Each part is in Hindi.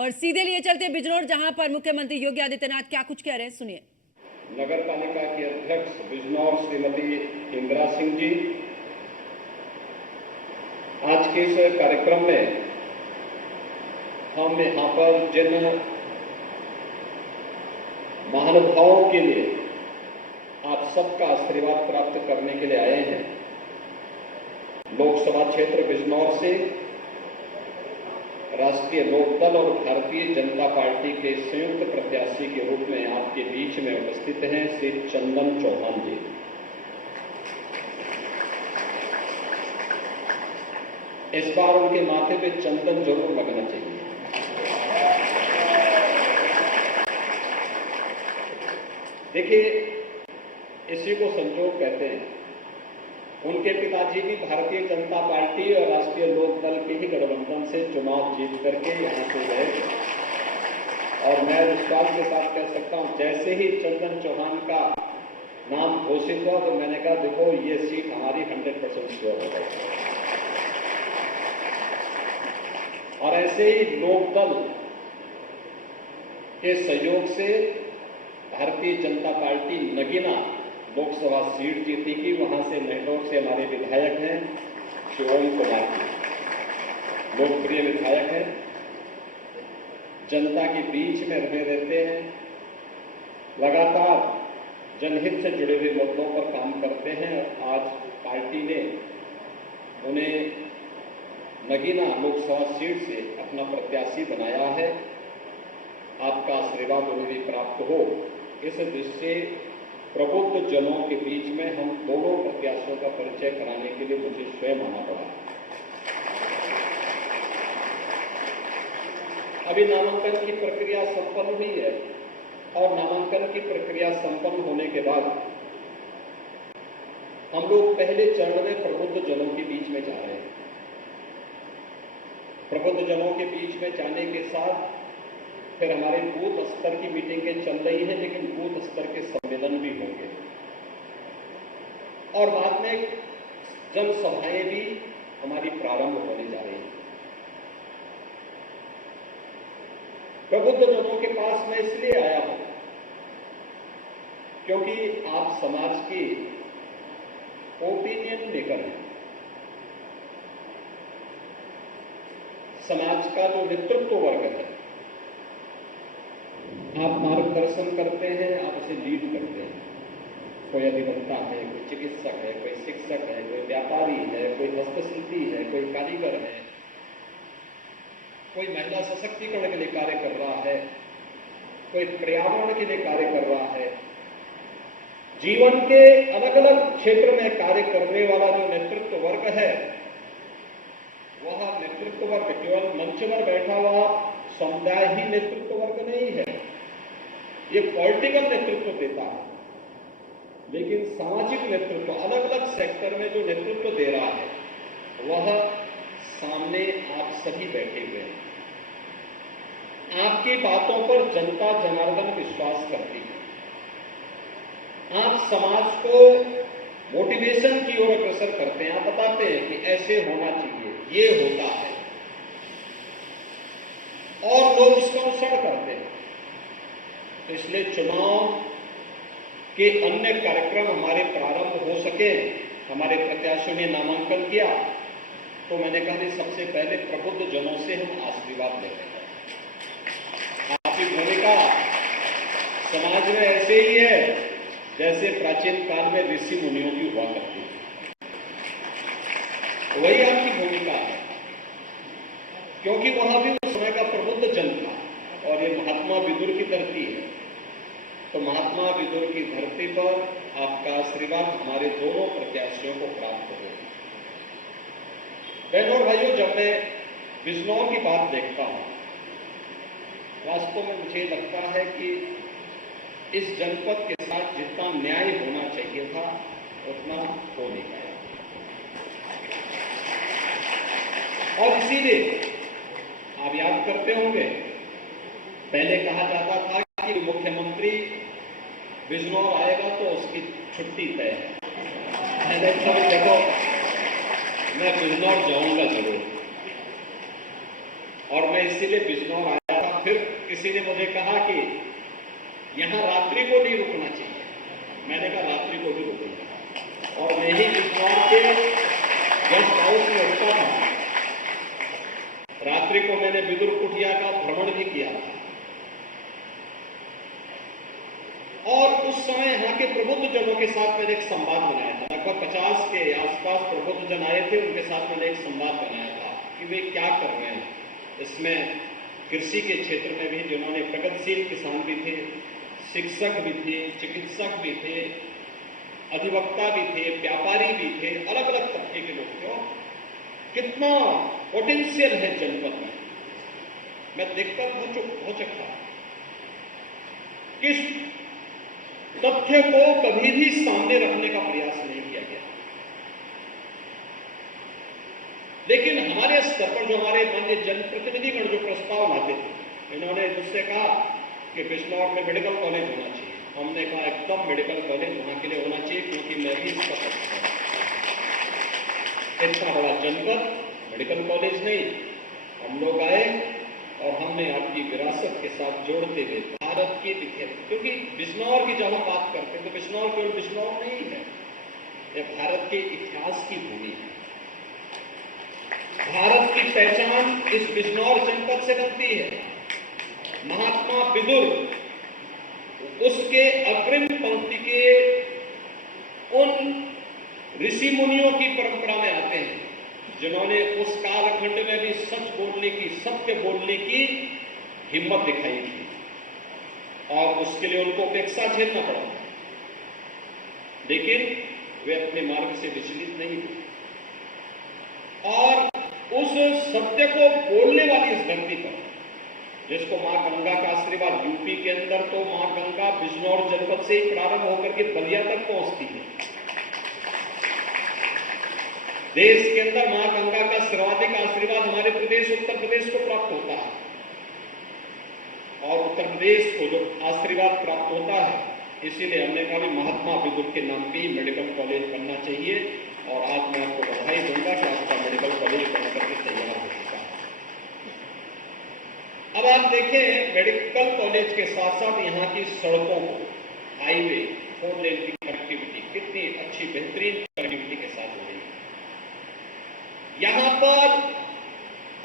और सीधे लिए चलते बिजनौर, जहां पर मुख्यमंत्री योगी आदित्यनाथ क्या कुछ कह रहे हैं, सुनिए। नगर पालिका की अध्यक्ष बिजनौर श्रीमती इंदिरा सिंह जी, आज के इस कार्यक्रम में हम यहाँ पर जिन महानुभावों के लिए आप सबका आशीर्वाद प्राप्त करने के लिए आए हैं, लोकसभा क्षेत्र बिजनौर से राष्ट्रीय लोकदल और भारतीय जनता पार्टी के संयुक्त प्रत्याशी के रूप में आपके बीच में उपस्थित हैं श्री चंदन चौहान जी। इस बार उनके माथे पे चंदन जरूर लगना चाहिए। देखिए, इसी को संजोग कहते हैं। उनके पिताजी भी भारतीय जनता पार्टी और राष्ट्रीय लोकदल के ही गठबंधन से चुनाव जीत करके यहाँ से गए और मैं विश्वास के साथ कह सकता हूँ, जैसे ही चंदन चौहान का नाम घोषित हुआ तो मैंने कहा देखो ये सीट हमारी 100% श्योर हो गई। और ऐसे ही लोकदल के सहयोग से भारतीय जनता पार्टी नगीना लोकसभा सीट जीती की। वहां से नेटवर्क से हमारे विधायक हैं श्री ओम कुमार जी, लोकप्रिय विधायक हैं, जनता के बीच में रहे रहते हैं, लगातार जनहित से जुड़े हुए मुद्दों पर काम करते हैं। आज पार्टी ने उन्हें नगीना लोकसभा सीट से अपना प्रत्याशी बनाया है। आपका आशीर्वाद उन्हें भी प्राप्त हो, इस दृष्टि से प्रबुद्ध जनों के बीच में हम दोनों प्रत्याशियों का परिचय कराने के लिए मुझे स्वयं आना पड़ा। अभी नामांकन की प्रक्रिया संपन्न हुई है और नामांकन की प्रक्रिया संपन्न होने के बाद हम लोग पहले चरण में प्रबुद्ध जनों के बीच में जा रहे हैं। प्रबुद्ध जनों के बीच में जाने के साथ फिर हमारे बूथ स्तर की मीटिंगें चल रही हैं, लेकिन बूथ स्तर के सम्मेलन भी होंगे और बाद में जनसभाएं भी हमारी प्रारंभ होने जा रही हैं। प्रबुद्ध जनों के पास मैं इसलिए आया हूं क्योंकि आप समाज की ओपिनियन मेकर हैं। समाज का जो नेतृत्व वर्ग है, आप मार्गदर्शन करते हैं, आप उसे लीड करते हैं। कोई अधिवक्ता है, कोई चिकित्सक है, कोई शिक्षक है, कोई व्यापारी है, कोई हस्तशिल्पी है, कोई कारीगर है, कोई महिला सशक्तिकरण के लिए कार्य कर रहा है, कोई पर्यावरण के लिए कार्य कर रहा है। जीवन के अलग अलग क्षेत्र में कार्य करने वाला जो नेतृत्व वर्ग है, वह नेतृत्व वर्ग केवल मंच पर बैठा हुआ समुदाय ही नेतृत्व वर्ग नहीं है। ये पॉलिटिकल नेतृत्व देता है, लेकिन सामाजिक नेतृत्व अलग अलग सेक्टर में जो नेतृत्व दे रहा है, वह सामने आप सभी बैठे हुए हैं। आपकी बातों पर जनता जनार्दन विश्वास करती है। आप समाज को मोटिवेशन की ओर अग्रसर करते हैं। आप बताते हैं कि ऐसे होना चाहिए, ये होता है, और लोग उसका अनुसरण करते हैं। तो इसलिए चुनाव के अन्य कार्यक्रम हमारे प्रारंभ हो सके। हमारे प्रत्याशियों ने नामांकन किया तो मैंने कहा कि सबसे पहले प्रबुद्ध जनों से हम आशीर्वाद लेते हैं। आपकी भूमिका समाज में ऐसे ही है जैसे प्राचीन काल में ऋषि मुनियों की हुआ करती थी। वही आपकी भूमिका है, क्योंकि वहां भी उस समय का प्रबुद्ध जन था और ये महात्मा विदुर की धरती है। तो महात्मा विदुर की धरती पर आपका आशीर्वाद हमारे दोनों प्रत्याशियों को प्राप्त हो। बहनों और भाइयों, जब मैं बिजनौर की बात देखता हूं, वास्तव में मुझे लगता है कि इस जनपद के साथ जितना न्याय होना चाहिए था उतना हो नहीं पाया। और इसीलिए आप याद करते होंगे, पहले कहा जाता था कि मुख्यमंत्री बिजनौर आएगा तो उसकी छुट्टी तय है। मैंने कहा देखो, मैं बिजनौर जाऊंगा जरूर, और मैं इसीलिए बिजनौर आया था किसी ने मुझे कहा कि यहाँ रात्रि को नहीं रुकना चाहिए। मैंने कहा रात्रि को भी रुकूंगा और मैं ही बिजनौर के गेस्ट हाउस में रुका था। रात्रि को मैंने विदुर कुटिया का भ्रमण भी किया था और उस समय यहाँ के प्रबुद्ध जनों के साथ मैंने एक संवाद बनाया था। लगभग 50 के आसपास प्रबुद्ध जन आए थे, उनके साथ मैंने एक संवाद बनाया था कि वे क्या कर रहे हैं। इसमें कृषि के क्षेत्र में भी जिन्होंने प्रगतिशील किसान भी थे, शिक्षक भी थे, चिकित्सक भी थे, अधिवक्ता भी थे, व्यापारी भी थे, अलग अलग तबके के लोग थे। कितना पोटेंशियल है जनपद में, मैं देखता हो सकता किस तथ्य को कभी भी सामने रखने का प्रयास नहीं किया गया। लेकिन हमारे स्तर पर जो हमारे माननीय जनप्रतिनिधिगण जो प्रस्ताव लाते थे, इन्होंने मुझसे कहा कि बिजनौर में मेडिकल कॉलेज होना चाहिए। हमने कहा एकदम मेडिकल कॉलेज वहां के लिए होना चाहिए, क्योंकि मैं भी इसका पक्ष हूं। इतना बड़ा जनपद, मेडिकल कॉलेज नहीं। हम लोग आए और हमने आपकी विरासत के साथ जोड़ते हुए भारत की दिखे, क्योंकि बिजनौर की जब हम बात करते हैं तो बिजनौर केवल बिजनौर नहीं है, यह भारत के इतिहास की भूमि है। भारत की पहचान इस बिजनौर जनपद से बनती है। महात्मा विदुर उसके अग्रिम पंक्ति के उन ऋषि मुनियों की परंपरा में आते हैं जिन्होंने उस कालखंड में भी सच बोलने की, सत्य बोलने की हिम्मत दिखाई थी और उसके लिए उनको उपेक्षा झेलना पड़ा, लेकिन वे अपने मार्ग से विचलित नहीं थे और उस सत्य को बोलने वाली इस धरती पर, जिसको मां गंगा का आशीर्वाद, यूपी के अंदर तो मां गंगा बिजनौर जनपद से ही प्रारंभ होकर के बलिया तक पहुंचती है। देश के अंदर मां गंगा का सर्वाधिक आशीर्वाद हमारे प्रदेश उत्तर प्रदेश को प्राप्त होता है और उत्तर प्रदेश को जो आशीर्वाद प्राप्त होता है, इसीलिए हमने कहा महात्मा विदुर के नाम पे मेडिकल कॉलेज बनना चाहिए और आज मैं आपको बधाई दूंगा कि आपका मेडिकल कॉलेज बनकर के तैयार हो चुका है। अब आप देखें, मेडिकल कॉलेज के साथ साथ यहाँ की सड़कों को, हाईवे, 4 लेन की कनेक्टिविटी कितनी अच्छी बेहतरीन कनेक्टिविटी के साथ हो रही है। यहाँ पर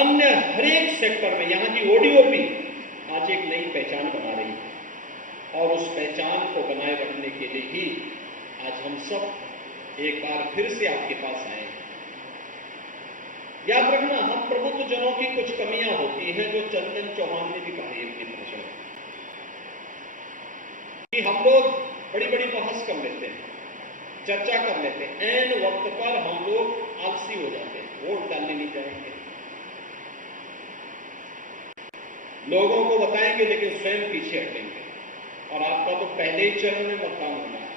अन्य हर एक सेक्टर में यहाँ की ओडीओपी आज एक नई पहचान बना रही है और उस पहचान को बनाए रखने के लिए ही आज हम सब एक बार फिर से आपके पास आए हैं। याद रखना, हम प्रबुद्ध जनों की कुछ कमियां होती हैं जो चंदन चौहान ने भी कही अपनी भाषण में, कि हम लोग बड़ी बड़ी बहस कर लेते हैं, चर्चा कर लेते हैं, ऐन वक्त पर हम लोग आलसी हो जाते हैं, वोट डालने नहीं जाएंगे, लोगों को बताएंगे लेकिन स्वयं पीछे हटेंगे। और आपका तो पहले ही चरण में मतदान होना है,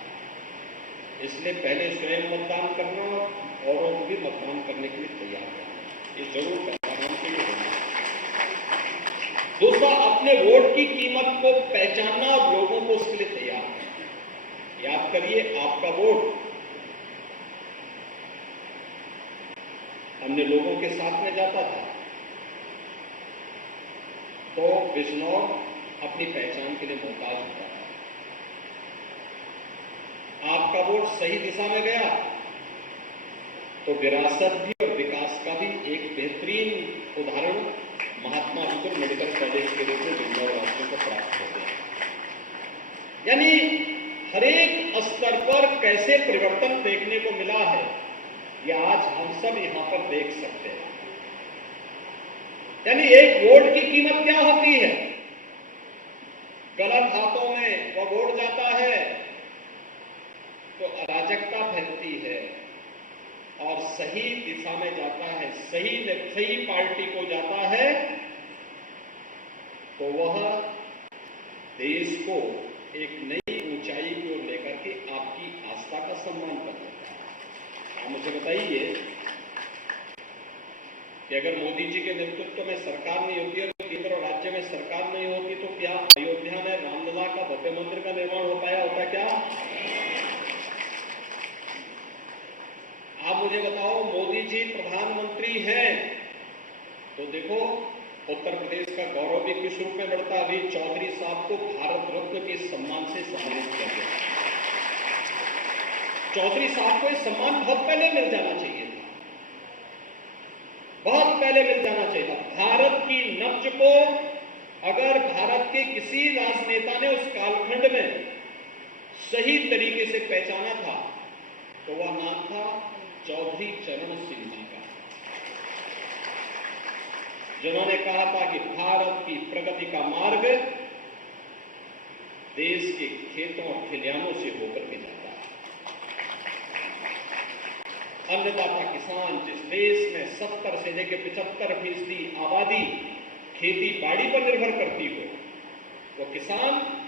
इसलिए पहले स्वयं मतदान करना, औरों को भी मतदान करने के लिए तैयार करना, ये जरूर करना के लिए होना। दूसरा, अपने वोट की कीमत को पहचानना और लोगों को उसके लिए तैयार करना। याद करिए, आपका वोट हमने लोगों के साथ में जाता था तो बिजनौर अपनी पहचान के लिए मोहताज होता था। आपका वोट सही दिशा में गया तो विरासत भी और विकास का भी एक बेहतरीन उदाहरण महात्मा विदुर मेडिकल कॉलेज के रूप में बिजनौर वासियों को प्राप्त हो गया। यानी हर एक स्तर पर कैसे परिवर्तन देखने को मिला है, यह आज हम सब यहां पर देख सकते हैं। यानी एक वोट की कीमत क्या होती है? गलत हाथों में वह वोट जाता है तो अराजकता फैलती है और सही दिशा में जाता है, सही पार्टी को जाता है तो वह देश को एक नई ऊंचाई की ओर लेकर के आपकी आस्था का सम्मान कर देता है। आप मुझे बताइए कि अगर मोदी जी के नेतृत्व में सरकार नहीं होती और केंद्र और राज्य में सरकार नहीं होती तो क्या अयोध्या में रामलला का भव्य मंदिर का निर्माण हो पाया होता? क्या आप मुझे बताओ, मोदी जी प्रधानमंत्री हैं तो देखो उत्तर प्रदेश का गौरव भी किस रूप में बढ़ता। अभी चौधरी साहब को भारत रत्न के सम्मान से सम्मानित किया गया। चौधरी साहब को यह सम्मान बहुत पहले मिल जाना चाहिए था, बहुत पहले मिल जाना चाहिए था। भारत की नब्ज को अगर भारत के किसी राजनेता ने उस कालखंड में सही तरीके से पहचाना था तो वह नाम था चौधरी चरण सिंह जी का, जिन्होंने कहा था कि भारत की प्रगति का मार्ग देश के खेतों और खलिहानों से होकर के जाता है। अन्नदाता किसान, जिस देश में 70 से लेकर 75% आबादी खेती बाड़ी पर निर्भर करती हो, वो किसान